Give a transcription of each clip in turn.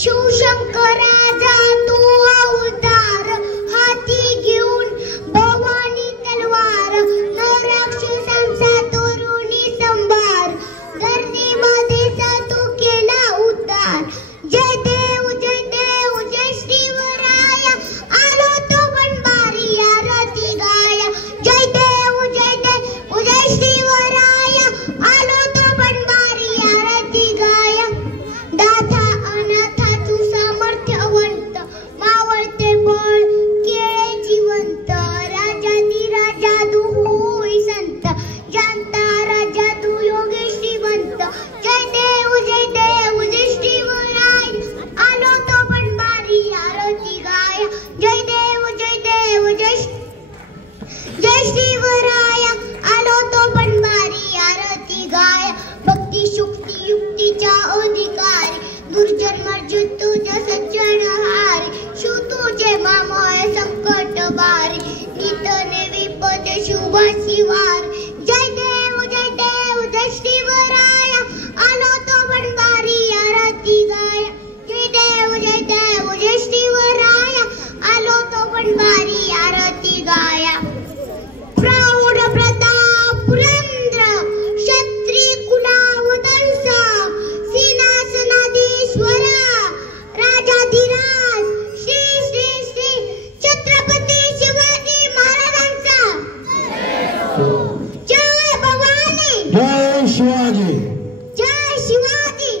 शिवशंकराचा तू अवतार, हाती घेऊन भवानी तलवार, नराक्षसांचा तरुणी संभार, गर्दीमध्येचा तू केला उद्धार. जय देव जय श्रीवराया, आलो तो बनबारी आरती गाया. जय देव जय श्रीवराया, आलो तो बनबारी आरती गाया. दाता अनाथा तू सामर्थ्यवंत, मावळते बळ केळे जिवंत, राजा तू होई संत, जानता राजा तू योगी श्रीमंत. जय देव जय श्रीवराय, आलो तो बनबारी आरती गाया. जय देव जय श्रीवराया, आलो तो बनबारी आरती गाया. भक्ती शुक्ती युक्तीच्या अधिकारी, दुर्जन मर्जन तुझ्या सज्जन हारी, शिव तुझे मामोय संकट बारी, नितने विपद शुभाची वार. जय देव जय श्रीवराया, आलो तो बनबारी आरती गाया. जय देव जय श्रीवराया, आलो तो बनबारी आरती गाया. प्रौढ प्रताप पुरंद्र, क्षत्री कुलावतंस, सिंहासनाधीश्वरा, राजाधिराज, श्री छत्रपती शिवाजी महाराजांचा. जय भवानी, जय शिवाजी, जय शिवाजी.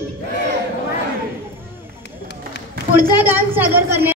पुढचा गान सादर करण्यात